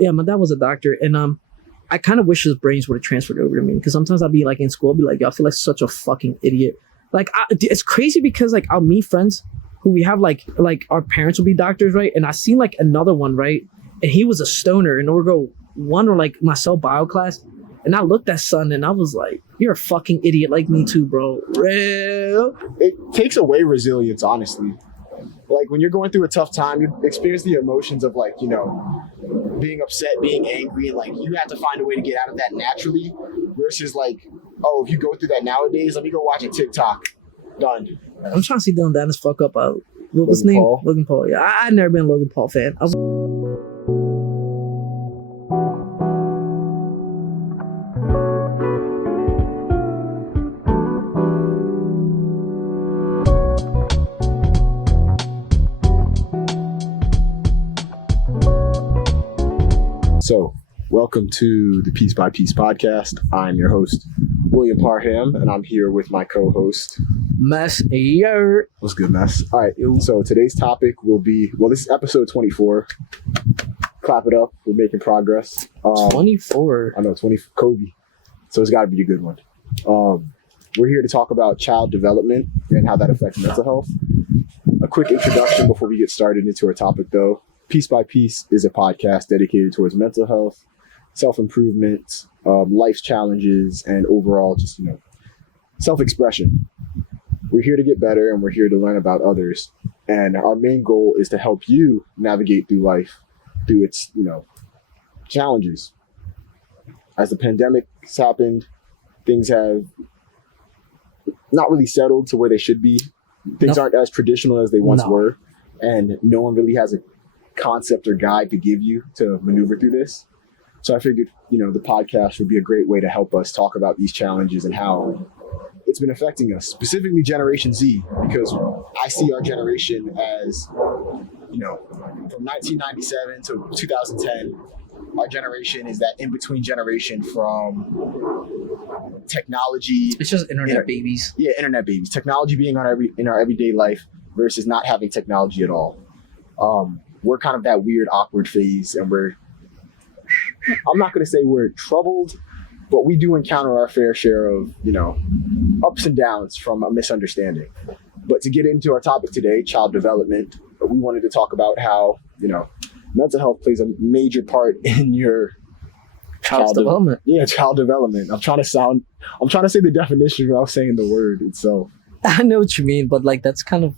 My dad was a doctor, and I kind of wish his brains would have transferred over to me, because sometimes I'll be like in school, I'll be like, yo, I feel like such a fucking idiot. Like it's crazy because like I'll meet friends who we have like our parents will be doctors, right? And I seen like another one, right? And he was a stoner, and we'll go one or like my cell bio class, and I looked at son and I was like, you're a fucking idiot like me too, bro. Real. It takes away resilience, honestly. Like when you're going through a tough time, you experience the emotions of like, you know, being upset, being angry, and like you have to find a way to get out of that naturally versus like, oh, if you go through that nowadays, let me go watch a TikTok. Done. I'm trying to see Dylan Dennis fuck up. What's his name? Paul. Logan Paul. Yeah, I've never been a Logan Paul fan. So, welcome to the Piece by Piece podcast. I'm your host, William Parham, and I'm here with my co-host, Mess. Yo. What's good, Mess? All right, so today's topic will be, well, this is episode 24. Clap it up. We're making progress. 24. I know, 20, Kobe. So it's got to be a good one. We're here to talk about child development and how that affects mental health. A quick introduction before we get started into our topic, though. Piece by Piece is a podcast dedicated towards mental health, self-improvement, life's challenges, and overall just, you know, self-expression. We're here to get better, and we're here to learn about others. And our main goal is to help you navigate through life, through its, you know, challenges. As the pandemic has happened, things have not really settled to where they should be. Things aren't as traditional as they once were, and no one really has a concept or guide to give you to maneuver through this. So I figured, you know, the podcast would be a great way to help us talk about these challenges and how it's been affecting us, specifically Generation Z, because I see our generation as, you know, from 1997 to 2010, our generation is that in-between generation from technology. It's just internet babies. Yeah, internet babies. Technology being in our everyday life versus not having technology at all. We're kind of that weird, awkward phase, and I'm not going to say we're troubled, but we do encounter our fair share of, you know, ups and downs from a misunderstanding. But to get into our topic today, child development, we wanted to talk about how, you know, mental health plays a major part in your child development. Child development. I'm trying to say the definition without saying the word itself. I know what you mean, but like that's kind of,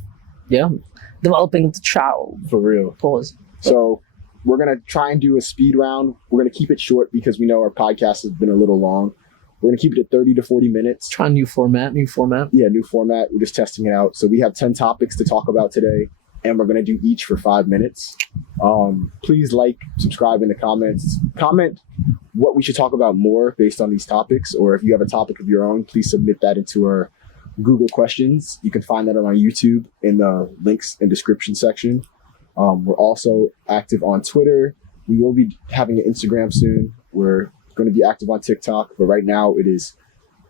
developing the child. For real. Pause. So we're going to try and do a speed round. We're going to keep it short because we know our podcast has been a little long. We're going to keep it at 30 to 40 minutes. Try new format. Yeah, new format. We're just testing it out. So we have 10 topics to talk about today, and we're going to do each for 5 minutes. Please like, subscribe in the comments. Comment what we should talk about more based on these topics, or if you have a topic of your own, please submit that into our Google questions. You can find that on our YouTube in the links and description section. We're also active on Twitter. We will be having an Instagram soon. We're going to be active on TikTok, but right now it is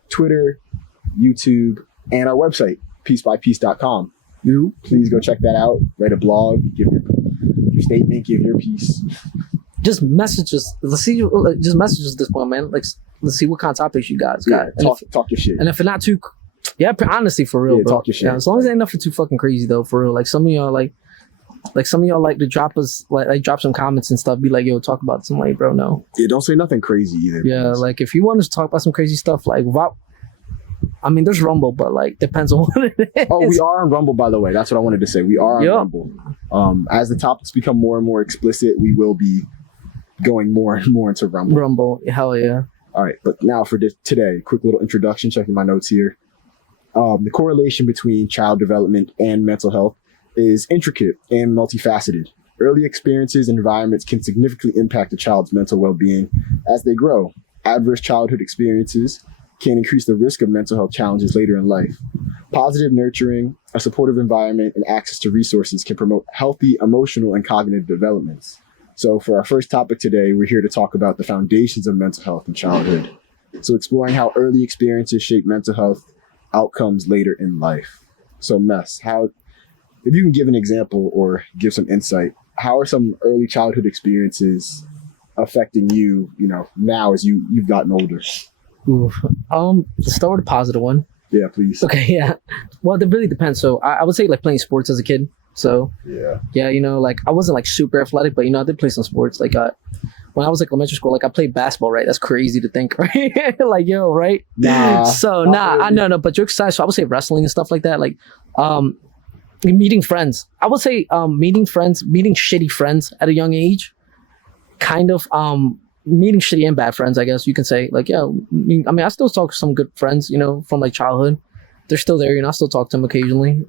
Twitter, YouTube, and our website, piecebypiece.com. Please go check that out. Write a blog, give your statement, give your piece. Just messages. Just messages at this point, man. Like, let's see what kind of topics you guys got. Talk your shit. And if it's not too, honestly, for real, bro. Talk your shit. Yeah, as long as it ain't nothing too fucking crazy, though, for real. Like some of y'all, like some of y'all like to drop us, like drop some comments and stuff. Be like, yo, talk about some, like, bro, no. Yeah, don't say nothing crazy either. Yeah, please. Like if you want us to talk about some crazy stuff, like, I mean, there's Rumble, but like depends on what it is. Oh, we are on Rumble, by the way. That's what I wanted to say. We are on Rumble. As the topics become more and more explicit, we will be going more and more into Rumble. Rumble, hell yeah. All right, but now for today, quick little introduction, checking my notes here. The correlation between child development and mental health is intricate and multifaceted. Early experiences and environments can significantly impact a child's mental well-being as they grow. Adverse childhood experiences can increase the risk of mental health challenges later in life. Positive nurturing, a supportive environment, and access to resources can promote healthy emotional and cognitive developments. So for our first topic today, we're here to talk about the foundations of mental health in childhood. So exploring how early experiences shape mental health outcomes later in life. So Mess, if you can give an example or give some insight, how are some early childhood experiences affecting you, you know, now as you've gotten older? Ooh. Let's start with a positive one. Yeah, please. Okay, yeah. Well, it really depends. So I would say like playing sports as a kid. So yeah, you know, like I wasn't like super athletic, but you know, I did play some sports. Like when I was like elementary school, like I played basketball, right? That's crazy to think, right? Like, yo, right? I know, but jokes aside, so I would say wrestling and stuff like that. Like, meeting friends. I would say meeting shitty friends at a young age. Kind of meeting shitty and bad friends, I guess you can say. Like, yeah, I mean, I still talk to some good friends, you know, from like childhood. They're still there, you know, I still talk to them occasionally.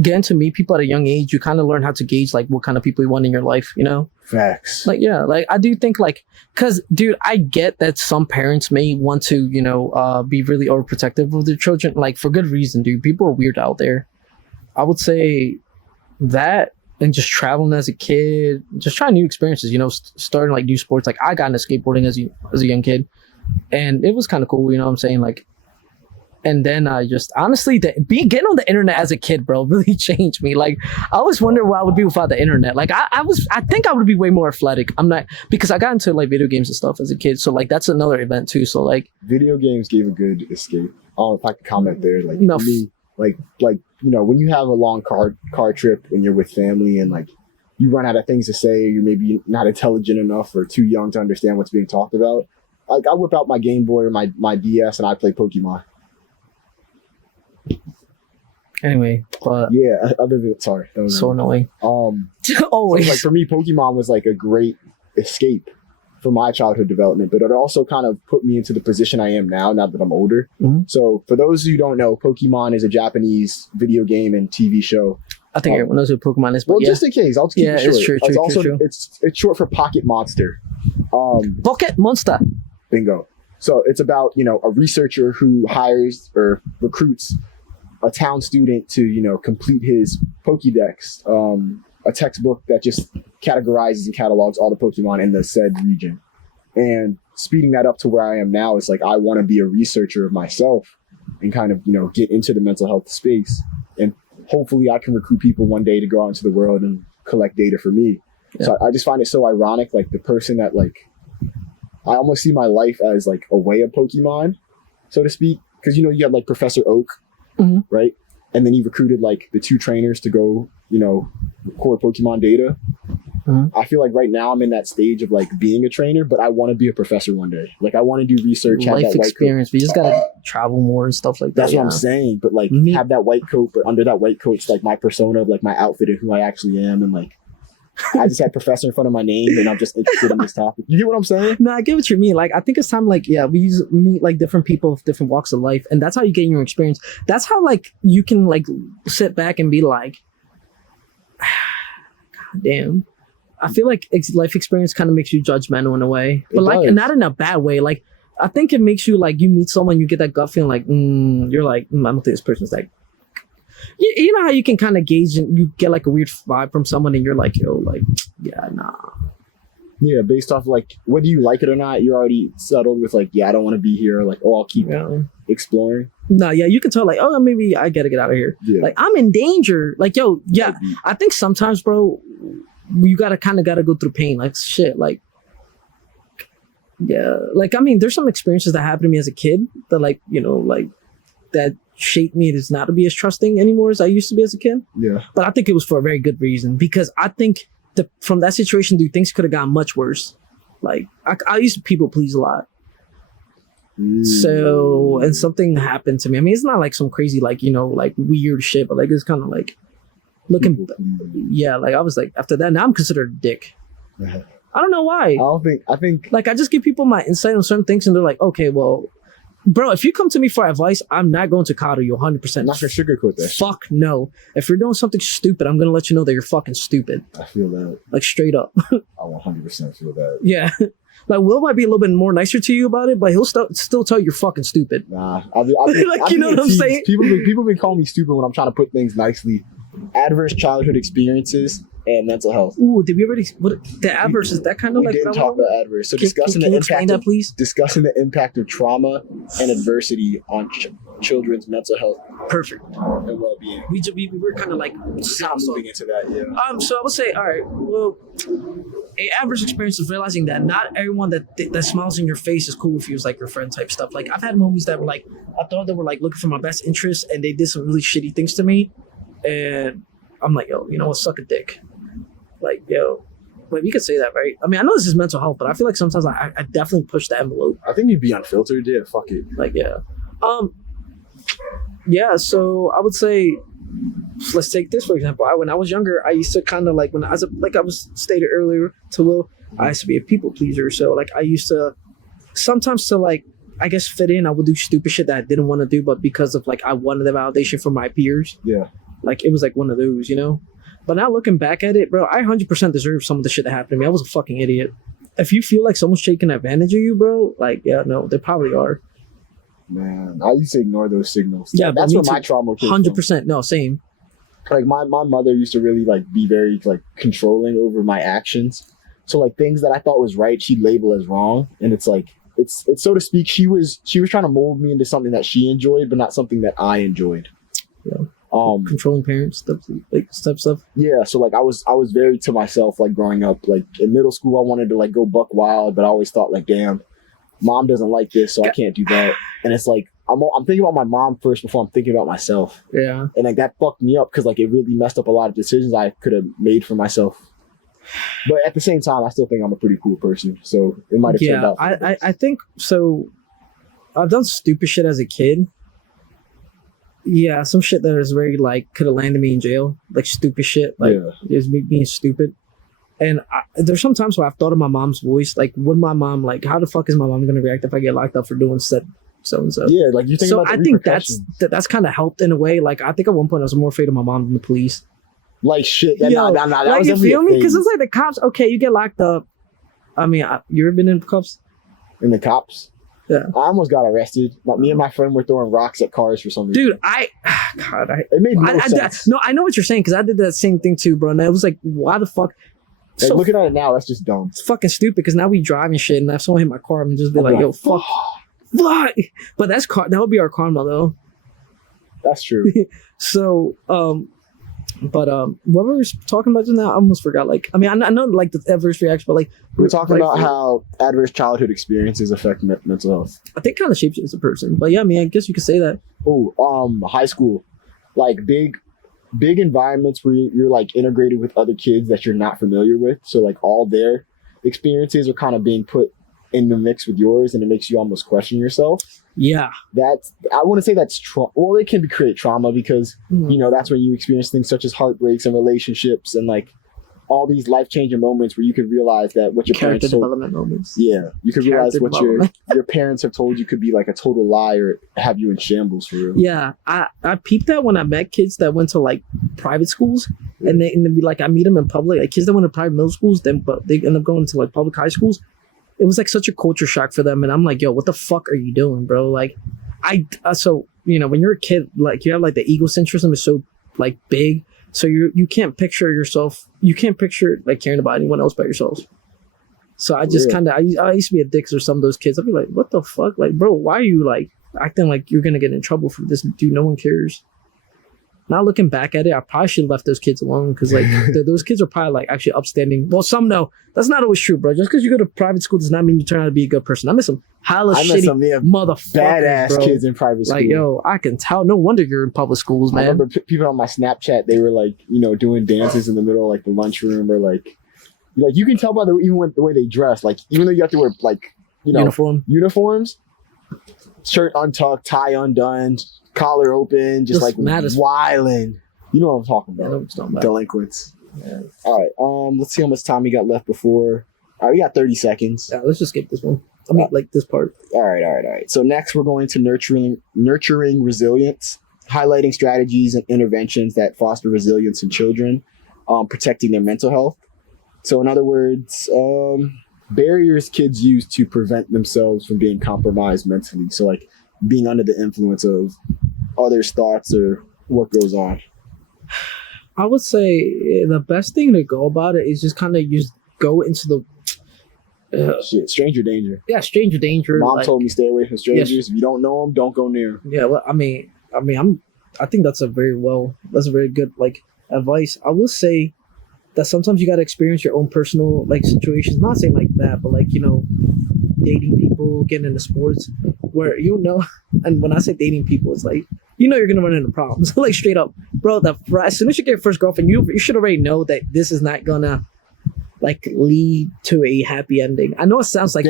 Getting to meet people at a young age, you kind of learn how to gauge like what kind of people you want in your life, you know? Facts. Like, yeah, like I do think like, cause dude, I get that some parents may want to, you know, be really overprotective of their children, like for good reason, dude. People are weird out there. I would say that, and just traveling as a kid, just trying new experiences, you know, starting like new sports. Like I got into skateboarding as a young kid, and it was kind of cool, you know what I'm saying? Like, and then I just honestly, getting on the internet as a kid, bro, really changed me. Like I always wondered what I would be without the internet. Like I think I would be way more athletic. I'm not, because I got into like video games and stuff as a kid. So like that's another event too. So like video games gave a good escape. Oh, if I could comment there, like no, for me, like you know, when you have a long car trip when you're with family and like you run out of things to say, you're maybe not intelligent enough or too young to understand what's being talked about. Like I whip out my Game Boy or my DS and I play Pokemon. Anyway, but yeah, other than sorry, that was so annoying. Always so like for me, Pokemon was like a great escape for my childhood development, but it also kind of put me into the position I am now that I'm older. So for those who don't know, Pokemon is a Japanese video game and TV show. I think everyone knows who Pokemon is. But well, just in case, I'll just keep it short. It's true. It's also true. It's short for Pocket Monster. Pocket Monster. Bingo. So it's about, you know, a researcher who hires or recruits a town student to, you know, complete his Pokédex, a textbook that just categorizes and catalogs all the Pokemon in the said region. And speeding that up to where I am now is like, I want to be a researcher of myself and kind of, you know, get into the mental health space. And hopefully I can recruit people one day to go out into the world and collect data for me. Yeah. So I just find it so ironic, like the person that like, I almost see my life as like a way of Pokemon, so to speak. Because, you know, you have like Professor Oak, right? And then he recruited like the 2 trainers to go, you know, record Pokemon data. I feel like right now I'm in that stage of like being a trainer, but I want to be a professor one day. Like I want to do research, have life that experience. We just gotta travel more and stuff like that. That's what I'm saying. But like have that white coat, but under that white coat's like my persona of like my outfit and who I actually am, and like I just had professor in front of my name and I'm just interested in this topic. You get what I'm saying? No, I get what you mean. Like, I think it's time, like, yeah, we meet like different people with different walks of life. And that's how you gain your experience. That's how like you can like sit back and be like, God damn. I feel like life experience kind of makes you judgmental in a way. But like, not in a bad way. Like, I think it makes you like, you meet someone, you get that gut feeling like, you're like, I don't think this person's like, you know how you can kind of gauge and you get like a weird vibe from someone and you're like, yo, like, yeah, nah. Yeah, based off like, whether you like it or not, you're already settled with like, yeah, I don't want to be here. Like, oh, I'll keep exploring. No, yeah, you can tell like, oh, maybe I gotta get out of here. Yeah. Like, I'm in danger. Like, yo, yeah, I think sometimes, bro, you gotta go through pain. Like, shit, like, yeah. Like, I mean, there's some experiences that happened to me as a kid that like, you know, like, that shaped me as not to be as trusting anymore as I used to be as a kid. Yeah. But I think it was for a very good reason, because I think from that situation, dude, things could have gotten much worse. Like I used to people please a lot. So, and something happened to me. I mean, it's not like some crazy, like, you know, like weird shit, but like, it's kind of like looking, yeah, like I was like, after that, now I'm considered a dick. I don't know why. I think like I just give people my insight on certain things and they're like, okay, well, bro, if you come to me for advice, I'm not going to coddle you 100%. Not gonna sugarcoat that. Fuck no. If you're doing something stupid, I'm gonna let you know that you're fucking stupid. I feel that. Like straight up. I 100% feel that. Yeah. Like Will might be a little bit more nicer to you about it, but he'll still tell you you're fucking stupid. Nah. Like, you know what I'm saying? People been calling me stupid when I'm trying to put things nicely. Adverse childhood experiences and mental health. Ooh, did we already? What the adverse is that kind of we like? We didn't talk about adverse. So can you explain that, please? Discussing the impact of trauma and adversity on children's mental health Perfect. and well-being. We were kind of like Moving into that, yeah. So I would say, all right, well, a average experience is realizing that not everyone that smiles in your face is cool with you is like your friend type stuff. Like I've had homies that were like, I thought they were like looking for my best interest, and they did some really shitty things to me, and I'm like, yo, you know what, suck a dick. Like, yo, like you could say that, right? I mean, I know this is mental health, but I feel like sometimes I definitely push the envelope. I think you'd be unfiltered, yeah, fuck it. Like, yeah. Yeah, so I would say, let's take this for example. When I was younger, I used to kind of like, when I was stated earlier to Will, I used to be a people pleaser. So like I used to sometimes to like, I guess fit in, I would do stupid shit that I didn't want to do, but because of like I wanted the validation from my peers. Yeah. Like it was like one of those, you know? But now looking back at it, bro, I 100% deserve some of the shit that happened to me. I was a fucking idiot. If you feel like someone's taking advantage of you, bro, like, yeah, no, they probably are. Man, I used to ignore those signals. Yeah, that's where my trauma came 100%. No, same. Like my mother used to really like be very like controlling over my actions. So like things that I thought was right, she'd label as wrong. And it's like, it's so to speak, she was trying to mold me into something that she enjoyed, but not something that I enjoyed. Yeah. Controlling parents, stuff. Yeah, so like I was very to myself like growing up. Like in middle school, I wanted to like go buck wild, but I always thought like, damn, mom doesn't like this, so I can't do that. And it's like I'm thinking about my mom first before I'm thinking about myself. Yeah, and like that fucked me up because like it really messed up a lot of decisions I could have made for myself. But at the same time, I still think I'm a pretty cool person, so it might have turned out. I think so. I've done stupid shit as a kid. Yeah, some shit that is very like could have landed me in jail, like stupid shit, like just me being stupid. And there's some times where I've thought of my mom's voice, like would my mom, like how the fuck is my mom gonna react if I get locked up for doing so and so? Yeah, like you think. So about the I think that's kind of helped in a way. Like I think at one point I was more afraid of my mom than the police. Like shit, that like was you feel me? Because it's like the cops. Okay, you get locked up. I mean, you ever been in cuffs? In the cops? Yeah. I almost got arrested. Me and my friend were throwing rocks at cars for some reason. Dude, it made no sense. No, I know what you're saying because I did that same thing too, bro. And I was like, why the fuck? Like, so, looking at it now, that's just dumb. It's fucking stupid because now we drive and shit, and if someone hit my car, I'm just be like, yo, fuck. But that would be our karma though. That's true. So, what were we talking about just now? I almost forgot. Like, I mean, I know like the adverse reaction, but like we're talking about how adverse childhood experiences affect mental health. I think kind of shapes you as a person. But yeah, I mean, I guess you could say that. Oh, high school, like big environments where you're like integrated with other kids that you're not familiar with. So like all their experiences are kind of being put in the mix with yours, and it makes you almost question yourself. Yeah, I want to say that's well, it can create trauma because you know that's when you experience things such as heartbreaks and relationships and like all these life-changing moments where you could realize that what your parents told, development moments. Yeah, you could realize what your parents have told you could be like a total lie or have you in shambles for real. Yeah, I peeped that when I met kids that went to like private schools, and they be like I meet them in public, like kids that went to private middle schools, but they end up going to like public high schools. It was like such a culture shock for them, and I'm like, yo, what the fuck are you doing, bro? Like, so you know, when you're a kid, like you have like the egocentrism is so like big, so you can't picture yourself, you can't picture like caring about anyone else but yourself. So I just kind of I used to be a dick for some of those kids. I'd be like, what the fuck, like, bro, why are you like acting like you're gonna get in trouble for this? Dude, no one cares. Now looking back at it, I probably should have left those kids alone because like those kids are probably like actually upstanding. Well, some know. That's not always true, bro. Just because you go to private school does not mean you turn out to be a good person. I met some shitty motherfuckers, badass bro. Kids in private school. Like, yo, I can tell. No wonder you're in public schools, man. I remember people on my Snapchat, they were like, you know, doing dances in the middle of like the lunchroom or like you can tell by the way they dress. Like even though you have to wear like, you know, uniforms, shirt untucked, tie undone, collar open, just like wilding. You know what I'm talking about. Yeah, I know what you're talking about. Delinquents. Yeah. All right. Let's see how much time we got left before. All right, we got 30 seconds. Yeah, let's just skip this one. I mean, like this part. All right. So next we're going to nurturing resilience, highlighting strategies and interventions that foster resilience in children, protecting their mental health. So in other words, barriers kids use to prevent themselves from being compromised mentally. So like being under the influence of others' thoughts or what goes on. I would say the best thing to go about it is just kind of go into Shit, stranger danger. Yeah, stranger danger. Mom like, told me stay away from strangers. Yes. If you don't know them, don't go near 'em. Yeah, well, I think that's a very good like advice. I will say that sometimes you gotta experience your own personal like situations. Not saying like that, but like dating people, getting into sports, where and when I say dating people, it's like you're gonna run into problems. Like straight up, bro. As soon as you get your first girlfriend, you should already know that this is not gonna like lead to a happy ending. I know it sounds like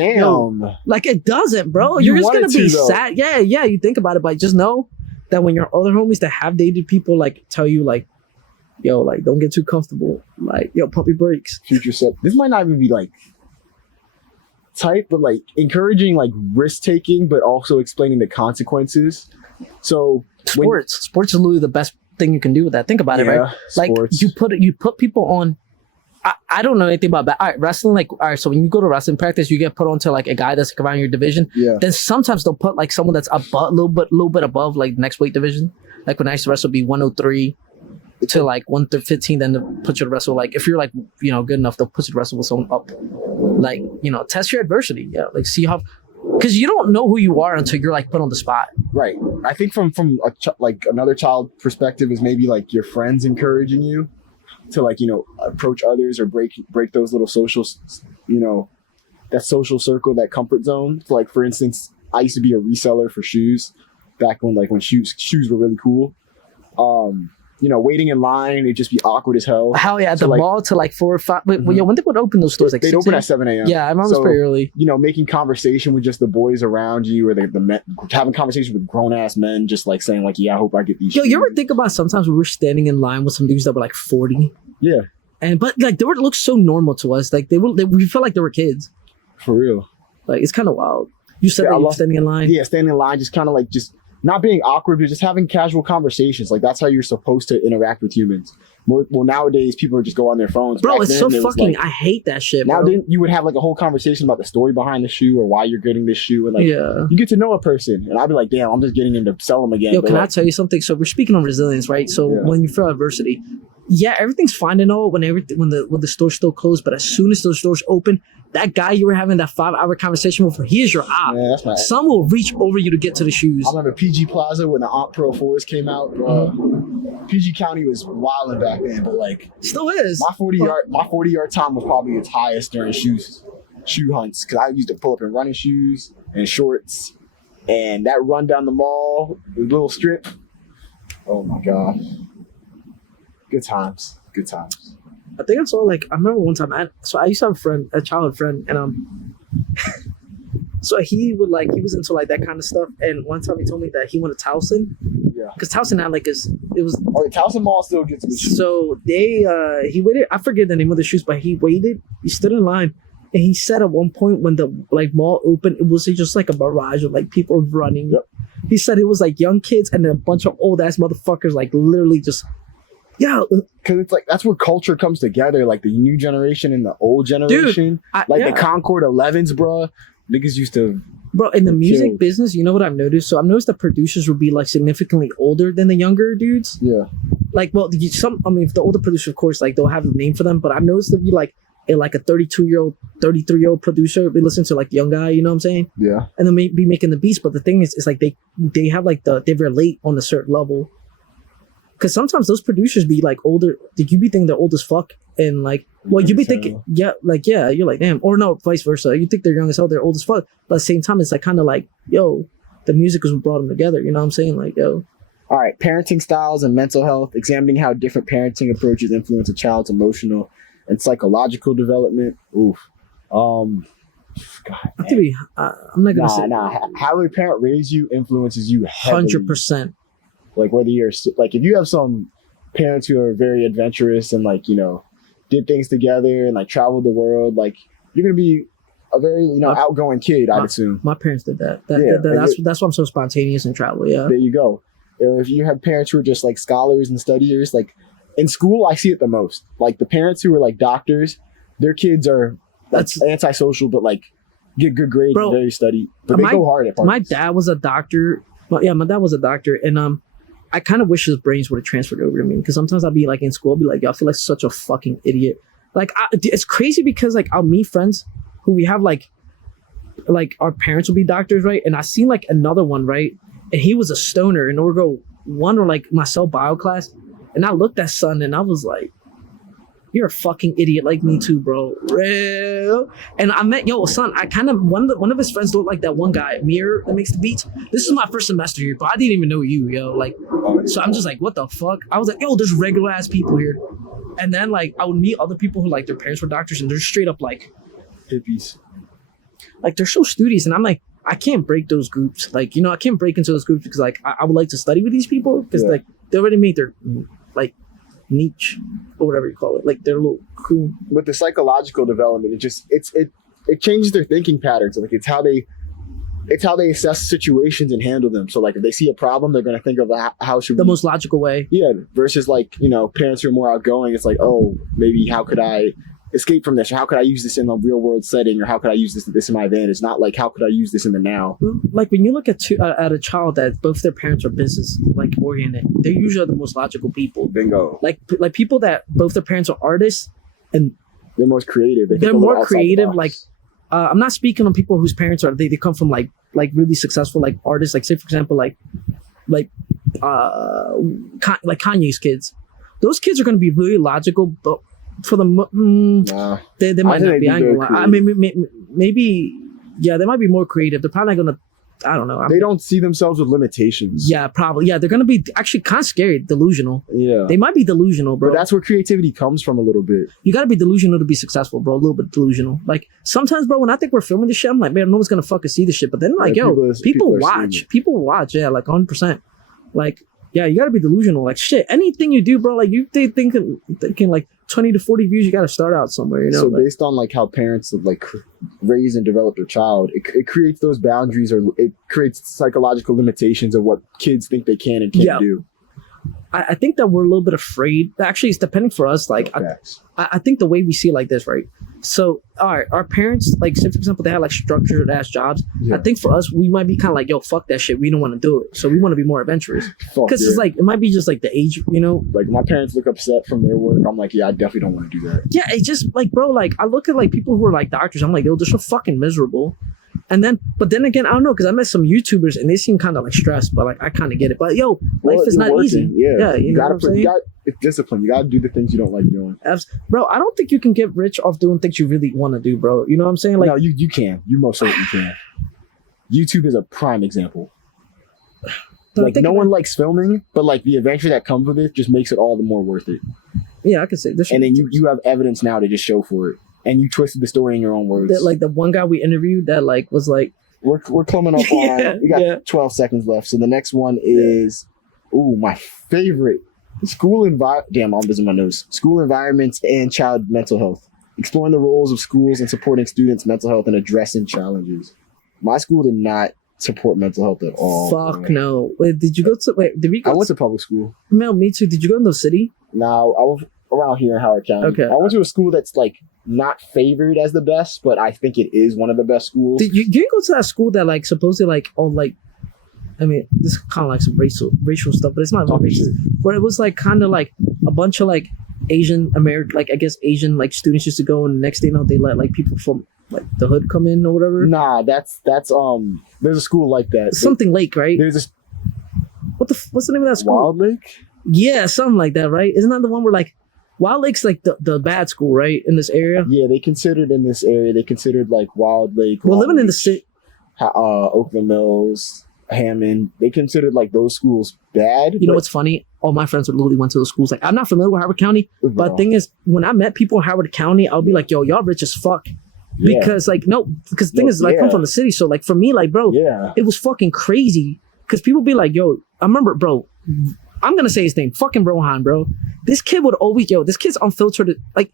like it doesn't, bro. You're just gonna be sad. Yeah, you think about it, but just know that when your other homies that have dated people like tell you like, yo, like don't get too comfortable. Like, yo, puppy breaks. Future self. This might not even be like type, but like encouraging like risk taking, but also explaining the consequences. So sports is literally the best thing you can do with that. Think about it, right? Like sports. you put people on. I don't know anything about that. All right, wrestling, like, all right, so when you go to wrestling practice, you get put onto like a guy that's like, around your division. Yeah. Then sometimes they'll put like someone that's a little bit above like the next weight division. Like when I used to wrestle, be 103 to like 115. Then they'll put you to wrestle. Like if you're like good enough, they'll put you to wrestle with someone up. Like test your adversity. Yeah, like see how, because you don't know who you are until you're like put on the spot. Right. I think from like another child perspective is maybe like your friends encouraging you to like approach others or break those little social that social circle, that comfort zone. So, like for instance, I used to be a reseller for shoes back when shoes were really cool. Waiting in line, it'd just be awkward as hell. Hell yeah, at the mall to like 4 or 5. Wait, when they would open those stores, like they'd open at 7 a.m. Yeah, I remember it was pretty early. Making conversation with just the boys around you, or the men, having conversation with grown ass men, just like saying like, yeah, I hope I get these. Yo, you ever think about sometimes we were standing in line with some dudes that were like 40? Yeah. But like they would look so normal to us. Like we felt like they were kids. For real. Like it's kind of wild. You said that you were standing in line. Yeah, standing in line, just kind of like just not being awkward, but just having casual conversations. Like that's how you're supposed to interact with humans. Well, nowadays people just go on their phones. Bro, it's so fucking. I hate that shit. Now bro. Then you would have like a whole conversation about the story behind the shoe or why you're getting this shoe, and like you get to know a person. And I'd be like, damn, I'm just getting him to sell them again. Yo, can I tell you something? So we're speaking on resilience, right? So when you feel adversity, everything's fine and all when the store's still closed. But as soon as those stores open, that guy you were having that 5-hour conversation with, he is your op. Yeah, that's my Some will reach over you to get to the shoes. I remember PG Plaza when the Aunt Pro 4s came out. PG County was wilding back then, but like still is. My 40-yard time was probably its highest during shoe hunts, because I used to pull up in running shoes and shorts, and that run down the mall, the little strip. Oh my god, good times. I think I saw I remember one time. I used to have a childhood friend, and so he was into like that kind of stuff. And one time he told me that he went to Towson. Yeah. Because Towson had it was. Oh, the Towson Mall still gets me. So he waited. I forget the name of the shoes, but he waited. He stood in line, and he said at one point when the mall opened, it was just like a barrage of like people running. Yep. He said it was like young kids and then a bunch of old ass motherfuckers like literally just. Yeah, because it's like that's where culture comes together, like the new generation and the old generation. Dude, the Concord 11s, bro. Niggas used to. Bro, in the music business, you know what I've noticed? So I've noticed that producers will be like significantly older than the younger dudes. Yeah. If the older producers, of course, like they'll have a name for them, but I've noticed to be like a 32-year-old, 33-year-old producer, they listen to like the young guy, you know what I'm saying? Yeah. And they'll be making the beats, but the thing is, it's like they have like they relate on a certain level. Because sometimes those producers be like older. You be thinking they're old as fuck, and you be thinking, you're like, damn, or no, vice versa. You think they're young as hell, they're old as fuck. But at the same time, it's like kind of like, yo, the music is what brought them together. You know what I'm saying? Like, yo. All right, parenting styles and mental health, examining how different parenting approaches influence a child's emotional and psychological development. Oof. God, I'm not gonna say. How a parent raised you influences you heavily. 100%. Like whether you're like, if you have some parents who are very adventurous and did things together and traveled the world, you're gonna be a very outgoing kid. I'd assume my parents did that. That's why I'm so spontaneous and travel. Yeah, there you go. If you have parents who are just scholars and studiers, in school, I see it the most. The parents who are doctors, their kids are antisocial, but get good grades and very study, but they go hard at parties. My dad was a doctor. My dad was a doctor, and I kind of wish his brains would have transferred over to me, because sometimes I'll be in school, I'll be like, yo, I feel like such a fucking idiot. It's crazy because I'll meet friends who we have like our parents will be doctors, right? And I seen like another one, right? And he was a stoner, and we'll go one or like my cell bio class, and I looked at son and I was like, you're a fucking idiot like me too, bro. Real. And I met son. I kind of one of his friends looked like that one guy, Mir, that makes the beats. This is my first semester here, but I didn't even know you, yo. Like, so I'm just like, what the fuck? I was like, yo, there's regular ass people here. And then like I would meet other people who like their parents were doctors, and they're straight up like hippies. Like they're so studious, and I'm like, I can't break those groups. Like, I can't break into those groups because like I would like to study with these people because like they already made their like niche or whatever you call it, like their little crew. With the psychological development, it changes their thinking patterns. Like it's how they assess situations and handle them. So like if they see a problem, they're going to think of how should the most logical way. Yeah. Versus like, parents who are more outgoing. It's like, oh, maybe how could I escape from this, or how could I use this in a real world setting, or how could I use this in my advantage? Not like how could I use this in the now. Like when you look at a child that both their parents are business like oriented, they're usually the most logical people. Bingo. Like people that both their parents are artists and they're most creative. They're more creative. Like I'm not speaking on people whose parents are they come from like really successful like artists. Like say for example like Kanye's kids. Those kids are going to be really logical, but for the they might not be. I mean, maybe they might be more creative. They're probably not gonna. I don't know. They don't see themselves with limitations. Yeah, probably. Yeah, they're gonna be actually kind of scary, delusional. Yeah, they might be delusional, bro. But that's where creativity comes from a little bit. You got to be delusional to be successful, bro. A little bit delusional. Like sometimes, bro, when I think we're filming this shit, I'm like, man, no one's gonna fucking see this shit. But then, like, people watch. People watch. Yeah, like 100%. Like, yeah, you got to be delusional. Like shit, anything you do, bro. Like you thinking like 20 to 40 views, you got to start out somewhere, So based on like how parents like raise and develop their child, it creates those boundaries, or it creates psychological limitations of what kids think they can and can't do. I think that we're a little bit afraid. Actually, it's depending for us. Like, I think the way we see it like this, right? So, all right, our parents, like, say for example, they had like structured ass jobs. Yeah. I think for us, we might be kind of like, yo, fuck that shit. We don't want to do it. So we want to be more adventurous. Because it's like, it might be just like the age, Like my parents look upset from their work. I'm like, yeah, I definitely don't want to do that. Yeah, it's just like, bro, like I look at like people who are like doctors. I'm like, yo, they're so fucking miserable. But then again, I don't know, because I met some YouTubers and they seem kind of like stressed, but like I kind of get it. But yo, life is not easy. Yeah, you know what I'm saying? It's discipline. You gotta do the things you don't like doing. Bro, I don't think you can get rich off doing things you really want to do, bro. You know what I'm saying? Like, no, you can. You most certainly can. YouTube is a prime example. Like no one likes filming, but like the adventure that comes with it just makes it all the more worth it. Yeah, I could say this. And then you have evidence now to just show for it. And you twisted the story in your own words. Like the one guy we interviewed that like was like, we're coming up on. We got 12 seconds left. So the next one is, my favorite, school environment. Damn, I'm busy my nose. School environments and child mental health. Exploring the roles of schools and supporting students' mental health and addressing challenges. My school did not support mental health at all. Fuck no. Wait, did you go to? Wait, did we go? I went to public school. No, me too. Did you go to the city? No, I was around here in Howard County. Okay. I went to a school that's like not favored as the best, but I think it is one of the best schools. Did you go to that school that like supposedly like all like, I mean, this is kind of like some racial stuff, but it's not racist. Where it was like kind of like a bunch of like Asian American, like I guess Asian like students used to go, and the next thing you know they let like people from like the hood come in or whatever. Nah, that's there's a school like that. Something Lake, right? There's what's the name of that school? Wild Lake? Yeah, something like that, right? Isn't that the one where like Wild Lake's like the bad school, right? In this area? Yeah, they considered in this area, they considered like Wild Lake. Well, living in the city. Oakland Mills, Hammond, they considered like those schools bad. You know what's funny? All my friends literally went to those schools. Like, I'm not familiar with Howard County, but the thing is, when I met people in Howard County, I'll be like, yo, y'all rich as fuck. Yeah. Because like, no, because the thing is, like, I'm from the city. So like, for me, like, bro, it was fucking crazy. Because people be like, yo, I remember, bro, I'm going to say his name, fucking Rohan, bro. This kid would always, this kid's unfiltered. Like,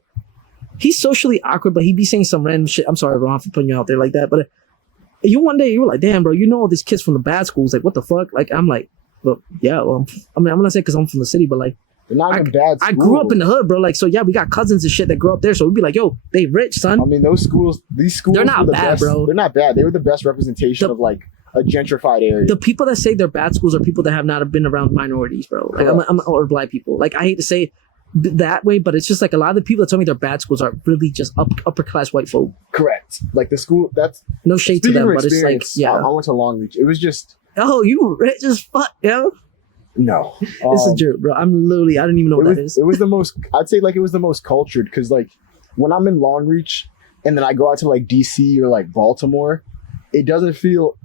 he's socially awkward, but he'd be saying some random shit. I'm sorry, Rohan, for putting you out there like that. But one day you were like, damn, bro, you know all these kids from the bad schools. Like, what the fuck? Like, I'm like, well, yeah, well, I mean, I'm not saying because I'm from the city, but like, they're not even bad schools. I grew up in the hood, bro. Like, so yeah, we got cousins and shit that grew up there. So we'd be like, yo, they rich, son. I mean, these schools, they're not bad, bro. They're not bad. They were the best representation of like a gentrified area. The people that say they're bad schools are people that have not been around minorities, bro. Like, or black people. Like, I hate to say, that way, but it's just like a lot of the people that tell me they're bad schools are really just upper class white folk. Correct. Like the school, that's No shade to speaking them, of but it's like, experience. yeah. I went to Long Beach. It was just Oh, you rich as fuck, yo. no. This is true, bro. I'm literally, I don't even know what that is. It was the most. I'd say like it was the most cultured because like when I'm in Long Beach and then I go out to like DC or like Baltimore, it doesn't feel.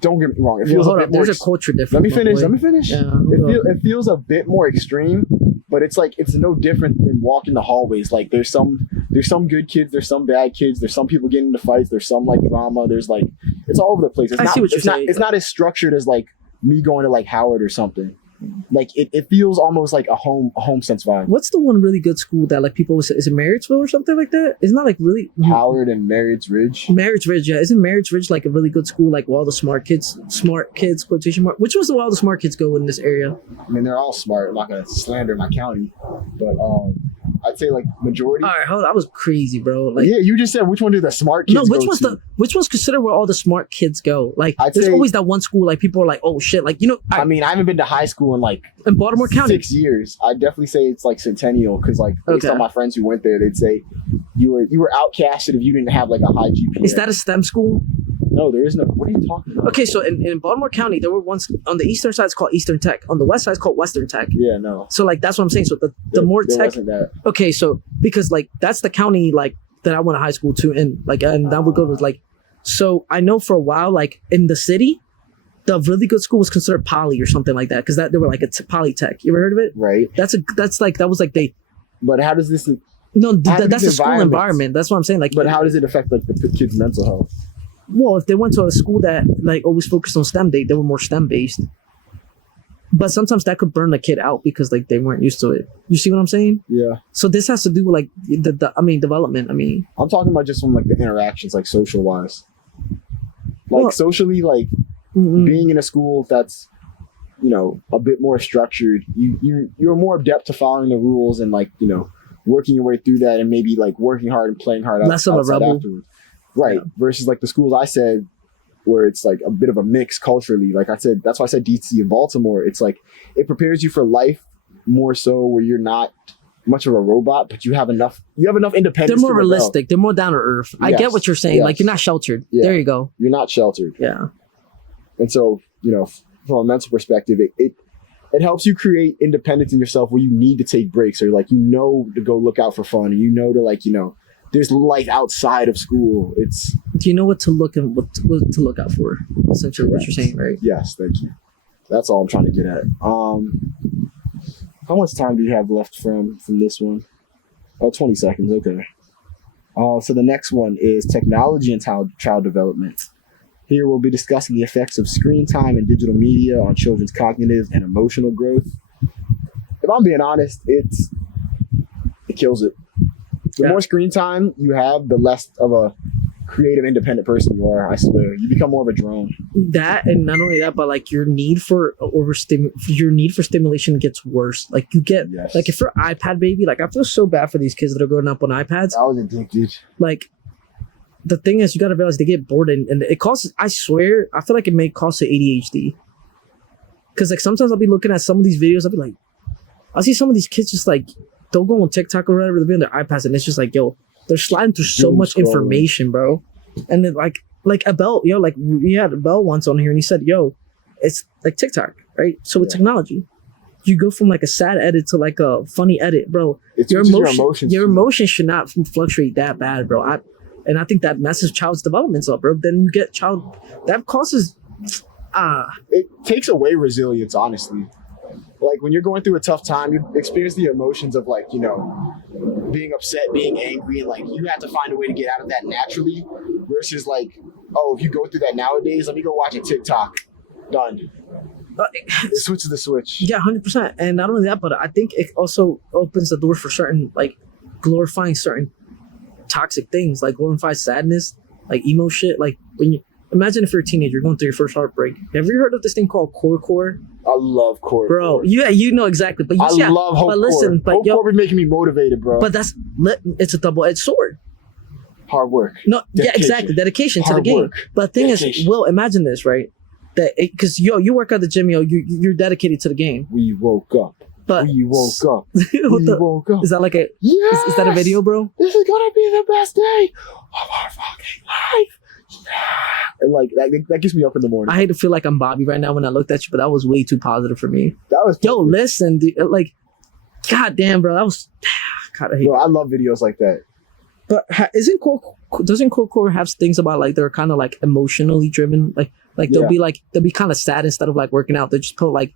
Don't get me wrong. It feels Hold a up, bit more. there's a culture difference. Let me my finish. boy. Let me finish. Yeah, hold up. It feels a bit more extreme, but it's like it's no different than walking the hallways. Like there's some good kids, there's some bad kids, there's some people getting into fights, there's some like drama, there's like it's all over the place. It's I not, see what you're it's not, saying. It's not as structured as like me going to like Howard or something. Like it feels almost like a home sense vibe. What's the one really good school that like people would say, is it Marriottsville or something like that? It's not like really Howard and Marriott Ridge. Marriott Ridge, yeah. Isn't Marriott Ridge like a really good school, like where all the smart kids, quotation mark? Which was where all the smart kids go in this area? I mean, they're all smart. I'm not gonna slander my county, but I'd say like majority. All right, hold on, that was crazy, bro. Like, Yeah, you just said which one do the smart kids no, go to? which one's considered where all the smart kids go? Like, I'd there's say- always that one school, like people are like, oh shit, like I mean, I haven't been to high school in like in Baltimore County. 6 years. I'd definitely say it's like Centennial because like based Okay. on my friends who went there, they'd say you were outcasted if you didn't have like a high GPA. Is that a STEM school? No, there is no. What are you talking about? Okay, so in Baltimore County, there were once on the eastern side it's called Eastern Tech, on the west side it's called Western Tech. Yeah, no. So like that's what I'm saying. So the There- more there tech. wasn't that. Okay, so because like that's the county like that I went to high school to, and like and that would go to like. So I know for a while, like in the city, the really good school was considered Poly or something like that because that they were like a Polytech. You ever heard of it? Right, That's like that was like they but how does this? no How do that's these a school environments- environment. That's what I'm saying. Like, But how does it affect like the kids' mental health? well, if they went to a school that like always focused on STEM, they were more STEM based. But sometimes that could burn the kid out because like they weren't used to it. You see what I'm saying? Yeah, So this has to do with like development. I mean, I'm talking about just from like the interactions, like social wise, like Well- socially, like being in a school that's a bit more structured. You're more adept to following the rules and like working your way through that and maybe like working hard and playing hard Less of a outside rebel. afterwards. Right. Yeah. Versus like the schools I said where it's like a bit of a mix culturally. Like I said, that's why I said DC and Baltimore. It's like it prepares you for life more so where you're not much of a robot, but you have enough independence. they're more to rebel. realistic. They're more down to earth. I get Yes, what you're saying. Like yes. you're not sheltered. Yeah. There you go. You're not sheltered. Yeah. And so, from a mental perspective, it helps you create independence in yourself where you need to take breaks or like to go look out for fun, or to like there's life outside of school. It's Do you know what to look and what to look out for? Essentially, what you're saying, right? yes, thank you. That's all I'm trying to get at. How much time do you have left from this one? Oh, 20 seconds. Okay. So the next one is technology and child development. Here we'll be discussing the effects of screen time and digital media on children's cognitive and emotional growth. If I'm being honest, it kills it. The Yeah. more screen time you have, the less of a creative, independent person you are. I swear, you become more of a drone. That, and not only that, but like your need for stimulation gets worse. Like you get Yes. like if you're iPad baby, like I feel so bad for these kids that are growing up on iPads. I was addicted. Like the thing is, you got to realize they get bored and it causes. I swear, I feel like it may cause the ADHD. Because like sometimes I'll be looking at some of these videos, I'll be like, I'll see some of these kids just like they'll go on TikTok or whatever, they'll be on their iPads, and it's just like, yo, they're sliding through so Doom much scrolling. information, bro. And then like Abel, like we had Abel once on here, and he said, yo, it's like TikTok, right? So with Yeah. technology, you go from like a sad edit to like a funny edit, bro. It Your switches emotions should not fluctuate that bad, bro. I think that messes child's developments up, bro. Then you get that causes It takes away resilience, honestly. Like when you're going through a tough time, you experience the emotions of like, being upset, being angry, and like you have to find a way to get out of that naturally versus like, oh, if you go through that nowadays, let me go watch a TikTok. Done. It switches the switch. yeah, 100%. And not only that, but I think it also opens the door for certain like glorifying certain toxic things, like glorifying sadness, like emo shit. Like when you imagine if you're a teenager going through your first heartbreak. Have you heard of this thing called core? I love core. Bro, you know exactly. But I love hope. But listen, but hope core is making me motivated, bro. but it's a double-edged sword. Hard work. No, yeah, Dedication. exactly. Dedication to the Hard game. work. But the thing is, Dedication. Will, imagine this, right? That because you work at the gym, you you're dedicated to the game. We woke up But We woke up. what We the, woke up. is that like a Yes! is that a video, bro? This is gonna be the best day of our fucking life. Yeah. And like that gets me up in the morning. I hate to feel like I'm Bobby right now when I looked at you, but that was way too positive for me. That was Yo, listen, dude, like, god damn, bro, that was. God, I hate. Bro, I love videos like that. But doesn't core have things about like they're kind of like emotionally driven? Like they'll be kind of sad instead of like working out. They just put like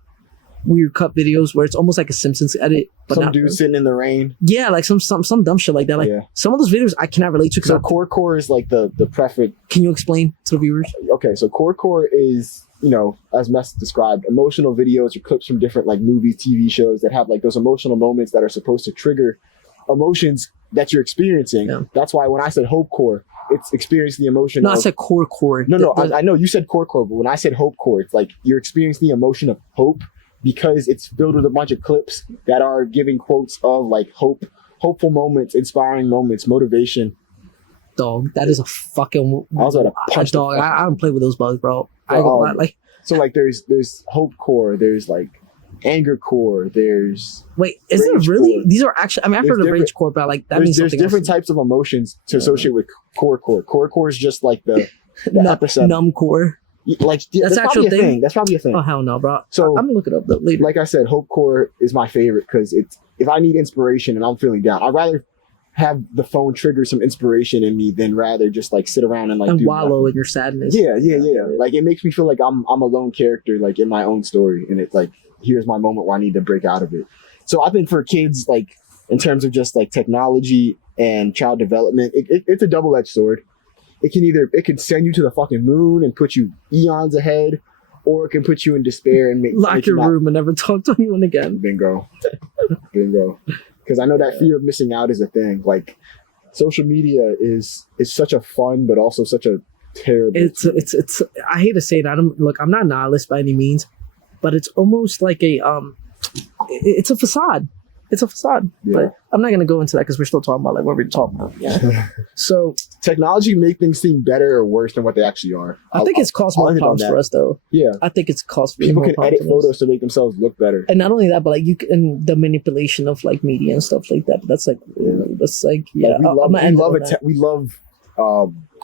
weird cut videos where it's almost like a Simpsons edit, but Some not dude sitting in the rain. yeah, like some dumb shit like that. Like some of those videos I cannot relate to. So core is like the preferred. Can you explain to the viewers? Okay, so core is, you know, as Mess described, emotional videos or clips from different like movies, TV shows that have like those emotional moments that are supposed to trigger emotions that you're experiencing. Yeah. That's why when I said hope core, it's experiencing the emotion. No, I said core. No, I know you said core, but when I said hope core, it's like you're experiencing the emotion of hope because it's filled with a bunch of clips that are giving quotes of like hope, hopeful moments, inspiring moments, motivation. Dog, that is a fucking I was at a punch dog. I don't play with those bugs, bro. I ain't gonna lie, like so like there's hope core, there's like anger core, there's wait, is there really core. These are actually, I mean, I've heard of rage core, but like that means there's something different else. types of emotions to associate with core. Core is just like the epicenter. Numb core. Like that's actually a thing. That's probably a thing. Oh hell no, bro. So I'm gonna look it up later. Like I said, hope core is my favorite because it's if I need inspiration and I'm feeling down, I'd rather have the phone trigger some inspiration in me than rather just like sit around and like do wallow nothing. in your sadness. Yeah. Like it makes me feel like I'm a lone character, like in my own story, and it's like here's my moment where I need to break out of it. So I think for kids, like in terms of just like technology and child development, it's a double-edged sword. It can send you to the fucking moon and put you eons ahead, or it can put you in despair and lock your room and never talk to anyone again. Bingo. Because I know that fear of missing out is a thing. Like social media is such a fun, but also such a terrible. It's. I hate to say it. I'm not nihilist by any means, but it's almost like it's a facade. It's a facade. Yeah. But I'm not gonna go into that because we're still talking about like what we're talking about. Yeah. So technology make things seem better or worse than what they actually are. I think it's caused more problems for us though. Yeah. I think it's caused people can edit photos to make themselves look better. And not only that, but like and the manipulation of like media and stuff like that. But that's like we love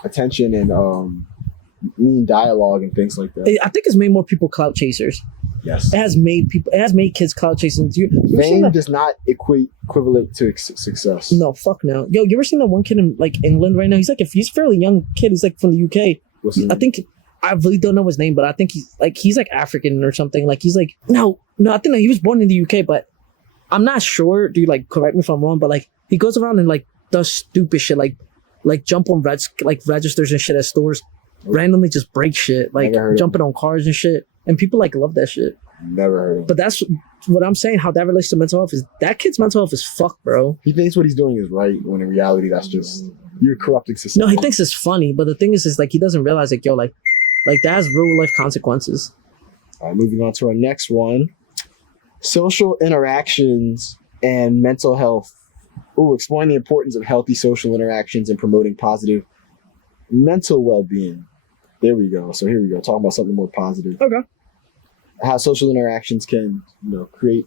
attention and mean dialogue and things like that. I think it's made more people clout chasers. Yes. It has made kids clout chasing. Fame does not equivalent to success. No, fuck no. Yo, you ever seen that one kid in like England right now? He's a fairly young kid. He's like from the UK. I think I really don't know his name, but I think he's like African or something. Like he's like no, I think he was born in the UK, but I'm not sure. Dude, like correct me if I'm wrong, but like he goes around and like does stupid shit, like jump on registers and shit at stores, randomly just break shit, like jumping on cars and shit. And people like love that shit. Never heard of it. But that's what I'm saying. How that relates to mental health is that kid's mental health is fucked, bro. He thinks what he's doing is right when in reality that's just you're corrupting society. No, he thinks it's funny, but the thing is like he doesn't realize like like that has real life consequences. All right, moving on to our next one: social interactions and mental health. Oh, exploring the importance of healthy social interactions and promoting positive mental well-being. There we go. So here we go. Talking about something more positive. Okay. How social interactions can, create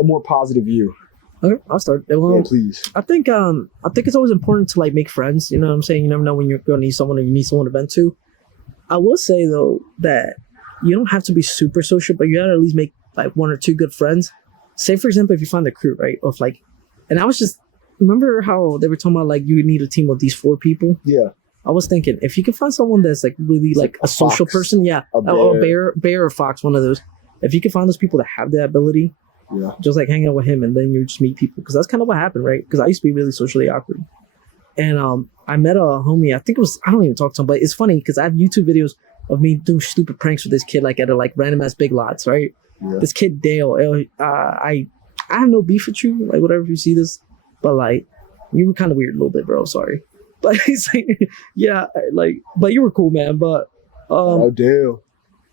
a more positive view. Okay, I'll start. Well, yeah, please. I think it's always important to like make friends. You know what I'm saying? You never know when you're going to need someone or you need someone to vent to. I will say though that you don't have to be super social, but you gotta at least make like one or two good friends. Say for example, if you find the crew, right? Of like, and I was just remember how they were talking about like you need a team of these 4 people. Yeah. I was thinking if you can find someone that's like really like a social person, yeah, a bear or fox, one of those. If you can find those people that have that ability, yeah, just like hang out with him and then you just meet people because that's kind of what happened, right? Because I used to be really socially awkward, and I met a homie. I think it was I don't even talk to him, but it's funny because I have YouTube videos of me doing stupid pranks with this kid like at a like random ass Big Lots, right? Yeah. This kid Dale, I have no beef with you, like whatever if you see this, but like you were kind of weird a little bit, bro. Sorry. But he's like, yeah, like, but you were cool, man. But oh, Dale.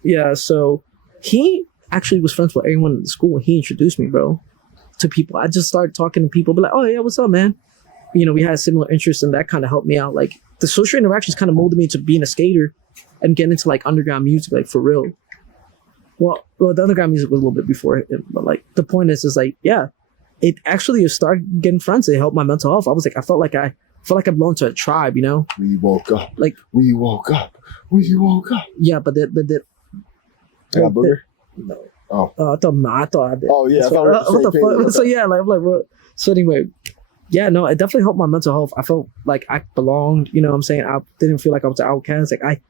Yeah, so he actually was friends with everyone in the school. And he introduced me, bro, to people. I just started talking to people, be like, oh yeah, what's up, man? We had similar interests, and that kind of helped me out. Like the social interactions kind of molded me into being a skater and getting into like underground music, like for real. Well, the underground music was a little bit before it, but like the point is like, yeah, it actually started getting friends. It helped my mental health. I felt like I belonged to a tribe, you know. We woke up. Like we woke up. We woke up. Yeah, but the I got booger? No. Oh. I thought I did. Oh yeah. So, what the fuck? So yeah, like I'm like, bro. So anyway, yeah, no, it definitely helped my mental health. I felt like I belonged. You know what I'm saying? I didn't feel like I was an outcast. Like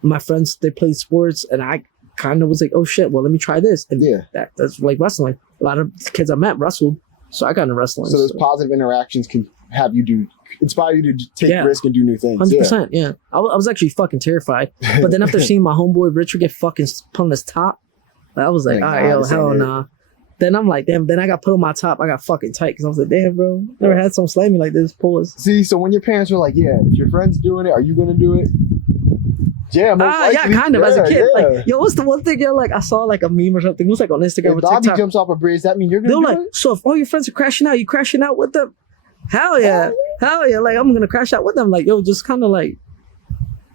my friends, they played sports, and I kind of was like, oh shit, well, let me try this. And that's like wrestling. A lot of kids I met wrestled, so I got into wrestling. So those positive interactions can have you inspire you to take risk and do new things. 100%, yeah. I was actually fucking terrified. But then after seeing my homeboy Richard get fucking put on his top, I was like, all right, yo, hell nah. Then I'm like, damn, then I got put on my top. I got fucking tight because I was like, damn, bro, never had someone slam me like this. Pull us. See, so when your parents were like, yeah, if your friend's doing it, are you going to do it? Yeah, yeah, kind of. As a kid, like, yo, what's the one thing? Yo, like, I saw like a meme or something. It was like on Instagram if or Bobby TikTok. jumps off a bridge, that mean you're gonna do like, it? so if all your friends are crashing out, you crashing out with them? Hell yeah, hell yeah! Like I'm gonna crash out with them. Like yo, just kind of like,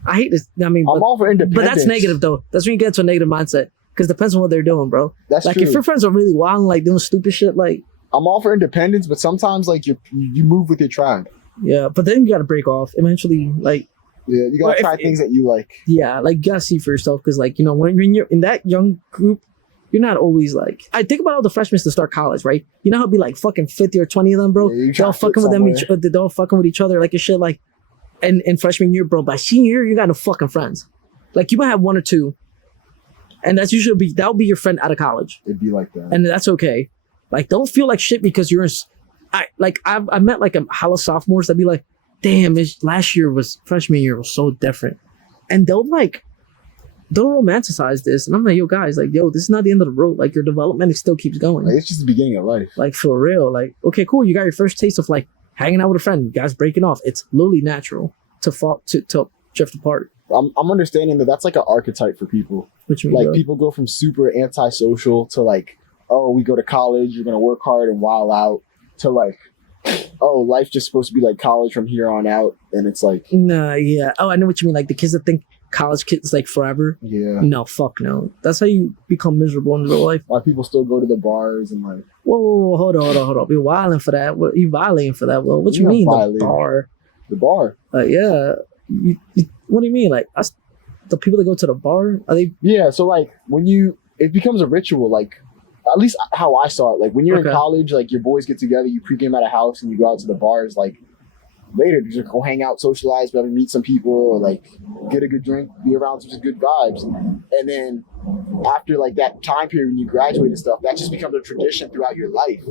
I hate this. I mean, I'm all for independence, but that's negative though. That's when you get into a negative mindset because it depends on what they're doing, bro. That's like true. if your friends are really wild, like doing stupid shit, like I'm all for independence, but sometimes like you move with your tribe. Yeah, but then you gotta break off eventually, like. Yeah, you gotta try things that you like. Yeah, like you gotta see for yourself because, like, you know, when you're in that young group, you're not always like. I think about all the freshmen to start college, right? You know how it'd be like fucking 50 or 20 of them, bro. Yeah, they're all fucking with them. They're all fucking with each other, like and shit. Like, and in freshman year, bro. By senior year, you got no fucking friends. Like you might have one or two, and that'll be your friend out of college. It'd be like that, and that's okay. Like, don't feel like shit because you're in. I met like a hella sophomores that be like, damn, freshman year was so different. And they'll romanticize this. And I'm like, yo, guys, like, yo, this is not the end of the road. Like, your development still keeps going. Like, it's just the beginning of life. Like, for real. Like, okay, cool. You got your first taste of, like, hanging out with a friend. You guys breaking off. It's literally natural to drift apart. I'm understanding that that's like an archetype for people. Which means, like, bro? People go from super antisocial to, like, oh, we go to college, you're going to work hard and wild out, to, like, oh, life's just supposed to be like college from here on out. And it's like... Nah, yeah. Oh, I know what you mean. Like the kids that think college kids like forever. Yeah. No, fuck no. That's how you become miserable in real life. Why people still go to the bars and like... Whoa, hold on. You're wilding for that. What, you violating for that? Well, what you mean, the bar? The bar? Yeah. What do you mean? Like, the people that go to the bar, are they... Yeah, so like, it becomes a ritual, like, at least how I saw it. Like when you're in college, like your boys get together, you pregame at a house and you go out to the bars. Like later, you just go hang out, socialize, maybe meet some people, or like get a good drink, be around some good vibes. And then after like that time period when you graduate and stuff, that just becomes a tradition throughout your life.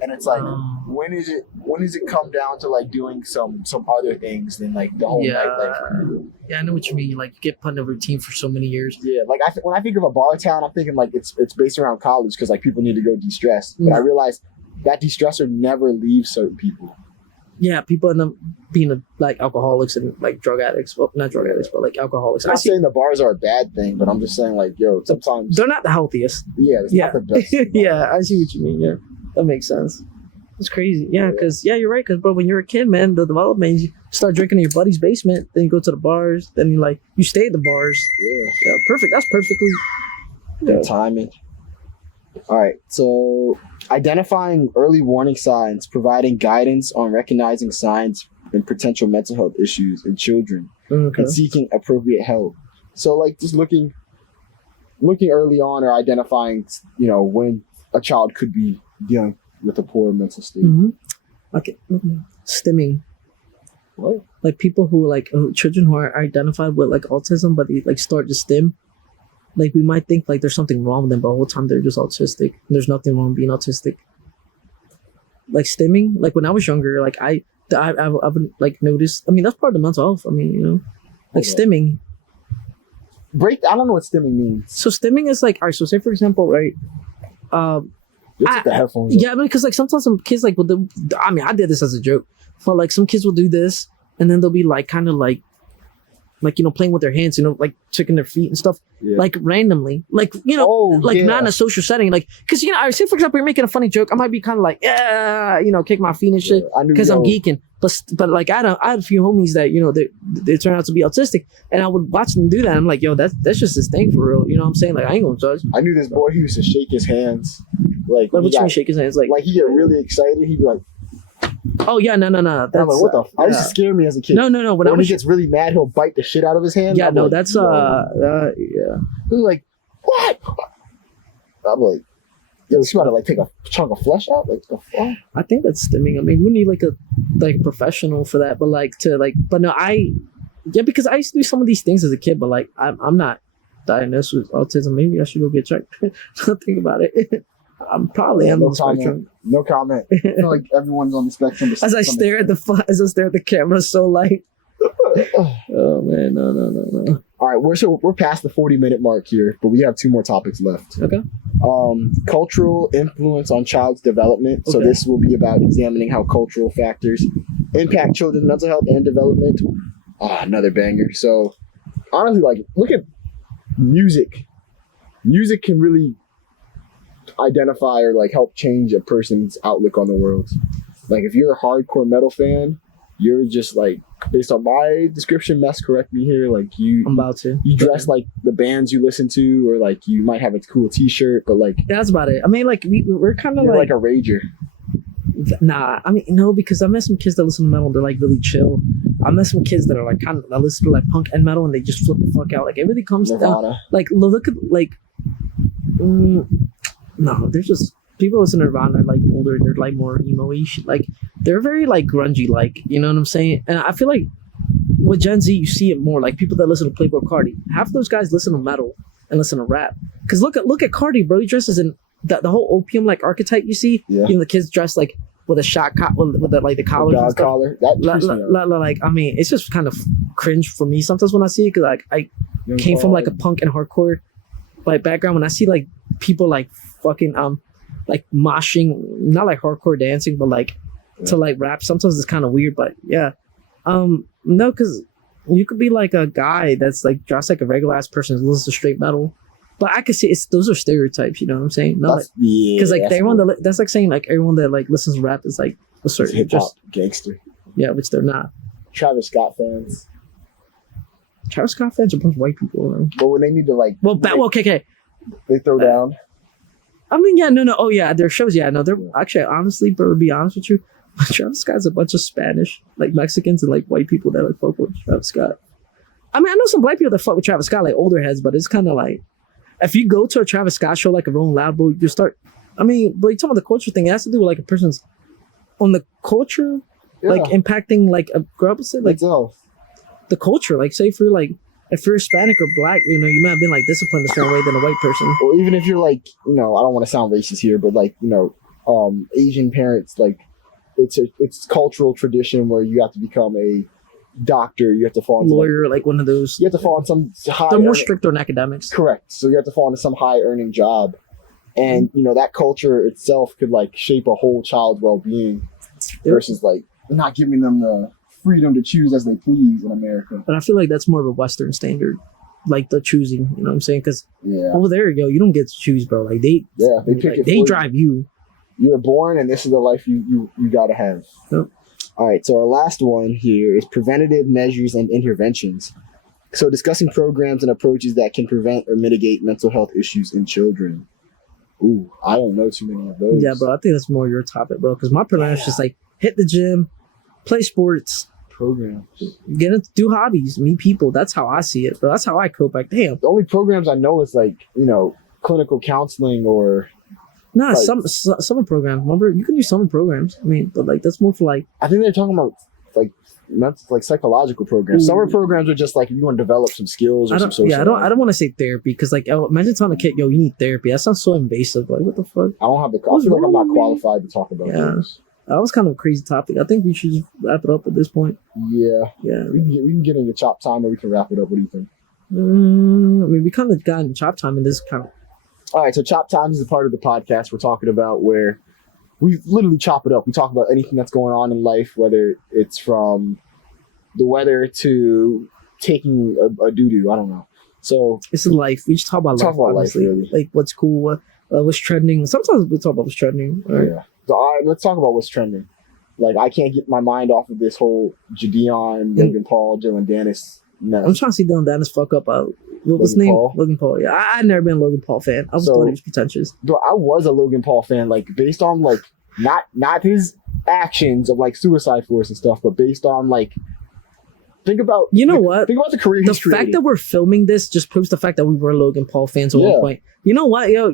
And it's like, when is it come down to like doing some other things than like the whole nightlife? Yeah, I know what you mean. Like you get put in a routine for so many years. Yeah, like when I think of a bar town, I'm thinking like it's based around college because like people need to go de-stress. But I realize that de-stressor never leaves certain people. Yeah, people end up being like alcoholics and like drug addicts. Well, not drug addicts, but like alcoholics. I'm not saying the bars are a bad thing, but I'm just saying like, yo, sometimes they're not the healthiest. Yeah, it's not the best. Yeah, I see what you mean. Yeah, that makes sense. It's crazy. Yeah, because you're right. Because bro, when you're a kid, man, the development, you start drinking in your buddy's basement, then you go to the bars, then you stay at the bars. Yeah, perfect. That's perfectly timing. All right, so identifying early warning signs, providing guidance on recognizing signs and potential mental health issues in children, and seeking appropriate help. So like just looking early on or identifying, when a child could be dealing with a poor mental state. Okay, stimming. What? Like people who children who are identified with like autism, but they like start to stim. Like we might think like there's something wrong with them, but the whole time they're just autistic. There's nothing wrong with being autistic. Like stimming, like when I was younger, like I've like noticed. I mean, that's part of the mental health. I mean, like stimming. I don't know what stimming means. So stimming is like, all right. So say for example, right. Take the headphones. Yeah, I mean, because like sometimes some kids like I did this as a joke, but like some kids will do this, and then they'll be like kind of like playing with their hands, like checking their feet and stuff, like randomly, like not in a social setting, like because I say for example you're making a funny joke, I might be kind of like kick my feet and shit because I'm geeking, But like I had a few homies that they turn out to be autistic, and I would watch them do that. I'm like, yo, that's just his thing for real. You know what I'm saying? Like I ain't gonna judge. I knew this boy who used to shake his hands. Like What you mean shake his hands? Like he get really excited. He'd be like, oh yeah, no. I'm like, what the? That used to scare me as a kid. No. When he gets really mad, he'll bite the shit out of his hand. Yeah, no, like, that's yeah. He's like, what? I'm like, yo, you gotta like take a chunk of flesh out. Like the fuck? I think that's stimming. I mean, we need like a professional for that, but no, because I used to do some of these things as a kid, but like I'm not diagnosed with autism. Maybe I should go get checked. Don't think about it. I'm probably on the spectrum. No comment. I feel like everyone's on the spectrum. As I stare at the camera, so like, oh man, no. All right, we're past the 40-minute mark here, but we have 2 more topics left. Okay. Cultural influence on child's development. So this will be about examining how cultural factors impact children's mental health and development. Another banger. So honestly, like, look at music. Music can really identify or like help change a person's outlook on the world. Like if you're a hardcore metal fan, you're just like, based on my description, Mess, correct me here, like you dress like the bands you listen to, or like you might have a cool t-shirt, but like that's about it. I mean, like we're kind of like a rager. Nah, I mean, no, because I met some kids that listen to metal, they're like really chill. I met some kids that are like kind of that listen to like punk and metal, and they just flip the fuck out. Like it really comes down. Like look at like no, there's just people listen to Nirvana like older and they're like more emo-y. Like they're very like grungy, like, you know what I'm saying? And I feel like with Gen Z you see it more, like people that listen to Playboy Cardi. Half of those guys listen to metal and listen to rap. Cause look at Cardi, bro. He dresses in the whole opium like archetype you see. Yeah. You know, the kids dressed like with a shot with the like the collars and stuff. Collar. That like I mean, it's just kind of cringe for me sometimes when I see it, because like I came from like a punk and hardcore like background. When I see like people like fucking like moshing, not like hardcore dancing, but like to like rap, sometimes it's kind of weird. But yeah, no, because you could be like a guy that's like dressed like a regular ass person who listens to straight metal. But I could see those are stereotypes, you know what I'm saying? Not because like everyone that's like saying like everyone that like listens to rap is like a certain hip hop gangster. Yeah, which they're not. Travis Scott fans. Travis Scott fans are a bunch of white people, though. But when they need to like, okay, they throw down. I mean, yeah, no, oh yeah, their shows, yeah, no, they're actually honestly, bro, to be honest with you, Travis Scott's a bunch of Spanish, like Mexicans and like white people that like fuck with Travis Scott. I mean, I know some black people that fuck with Travis Scott, like older heads, but it's kind of like, if you go to a Travis Scott show like a Rolling Loud, bro, you start. I mean, but you talking about the culture thing, it has to do with like a person's on the culture, like impacting like a grow up and say like the culture. Like say if you're Hispanic or black, you know, you might have been like disciplined a certain way than a white person. Or even if you're like, you know, I don't want to sound racist here, but like, you know, Asian parents, like it's cultural tradition where you have to become a doctor, you have to fall into lawyer, like one of those. You have to fall on some high. They're more strict on academics. Correct. So you have to fall into some high earning job, and you know that culture itself could like shape a whole child's well being, versus like not giving them the freedom to choose as they please in America. But I feel like that's more of a Western standard, like the choosing. You know what I'm saying? Because over there, yo, you don't get to choose, bro. Like they pick like, they drive you. You're born, and this is the life you gotta have. Yep. All right, so our last one here is preventative measures and interventions. So discussing programs and approaches that can prevent or mitigate mental health issues in children. Ooh, I don't know too many of those. Yeah, bro, I think that's more your topic, bro, because my program is just like hit the gym, play sports. Programs. Get into do hobbies, meet people. That's how I see it, bro. That's how I cope. Like, damn. The only programs I know is like, you know, clinical counseling or... Nah, like, summer programs. Remember, you can do summer programs. I mean, but like that's more for like. I think they're talking about like psychological programs. Ooh. Summer programs are just like if you want to develop some skills or some social. Yeah, I don't want to say therapy because like imagine telling a kid, yo, you need therapy. That sounds so invasive. Like what the fuck? I don't have the. I feel like I'm not qualified to talk about this. That was kind of a crazy topic. I think we should just wrap it up at this point. Yeah. Yeah. We can get into chop time or we can wrap it up. What do you think? I mean, we kind of got into chop time in this kind of. All right, so chop time is a part of the podcast we're talking about where we literally chop it up. We talk about anything that's going on in life, whether it's from the weather to taking a doo-doo. I don't know. So it's life. We just talk about life, honestly. Life, really. Like what's cool, what's trending. Sometimes we talk about what's trending. Right? Yeah. So all right, let's talk about what's trending. Like, I can't get my mind off of this whole Jadeon, Logan Paul, Dylan Dennis mess. I'm trying to see Dylan Dennis fuck up. What's his name? Paul? Logan Paul. Yeah, I've never been a Logan Paul fan. I was thought he was pretentious. Bro, I was a Logan Paul fan, like, based on, like, not his actions of, like, Suicide Force and stuff, but based on, like, think about the career he's created. The fact that we're filming this just proves the fact that we were Logan Paul fans at one point. You know what, yo?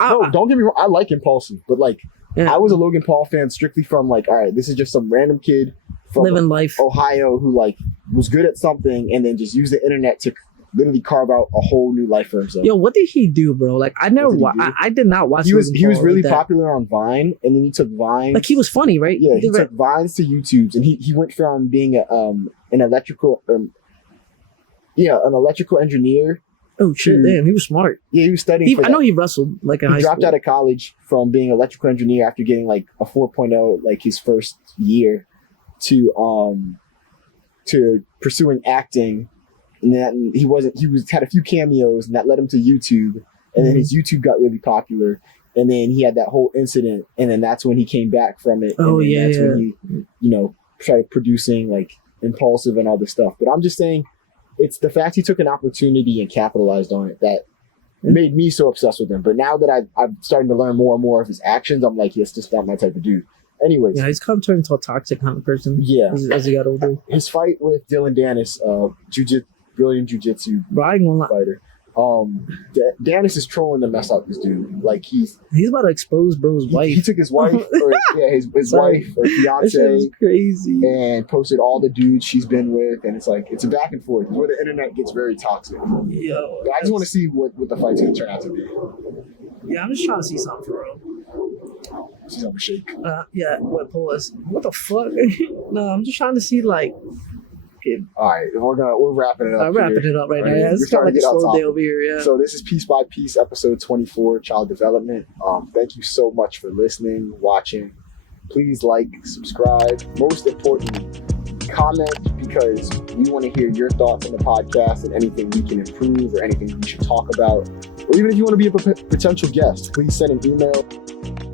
No, don't get me wrong. I like Impulsive, but, like, I was a Logan Paul fan strictly from, like, all right, this is just some random kid from living life, Ohio, who, like, was good at something and then just used the internet to literally carve out a whole new life for himself. Yo, what did he do, bro? Like, I did not watch. He was really popular on Vine, and then he took Vine. Like, he was funny, right? Yeah, he took Vines to YouTubes, and he went from being an electrical engineer. Oh shit! Damn, he was smart. Yeah, he was studying. I know he wrestled like in high school. He dropped out of college from being an electrical engineer after getting like a 4.0 like his first year to pursuing acting. And then he had a few cameos, and that led him to YouTube. And then his YouTube got really popular. And then he had that whole incident, and then that's when he came back from it. Oh, and that's when he, started producing like Impulsive and all this stuff. But I'm just saying, it's the fact he took an opportunity and capitalized on it that made me so obsessed with him. But now that I'm starting to learn more and more of his actions, I'm like, yes, just not my type of dude. Anyways. Yeah, he's kind of turned into a toxic kind of person. Yeah. As he got older. His fight with Dylan Dennis, brilliant jiu-jitsu fighter. Dennis is trolling the mess out of this dude. Like he's about to expose bro's wife. He took his wife, his wife or fiance, crazy, and posted all the dudes she's been with, and it's like it's a back and forth. It's where the internet gets very toxic. Yo, but I just want to see what the fight's gonna turn out to be. Yeah, I'm just trying to see something for real. She's on the shake. Yeah. Pause. What the fuck? No, I'm just trying to see like. All right, we're wrapping it up. I'm wrapping it up right now. Yeah, it's kind of like a slow day over here. Yeah. So this is Piece by Piece, episode 24, Child Development. Thank you so much for listening, watching. Please like, subscribe. Most importantly, comment, because we want to hear your thoughts on the podcast and anything we can improve or anything we should talk about. Or even if you want to be a potential guest, please send an email.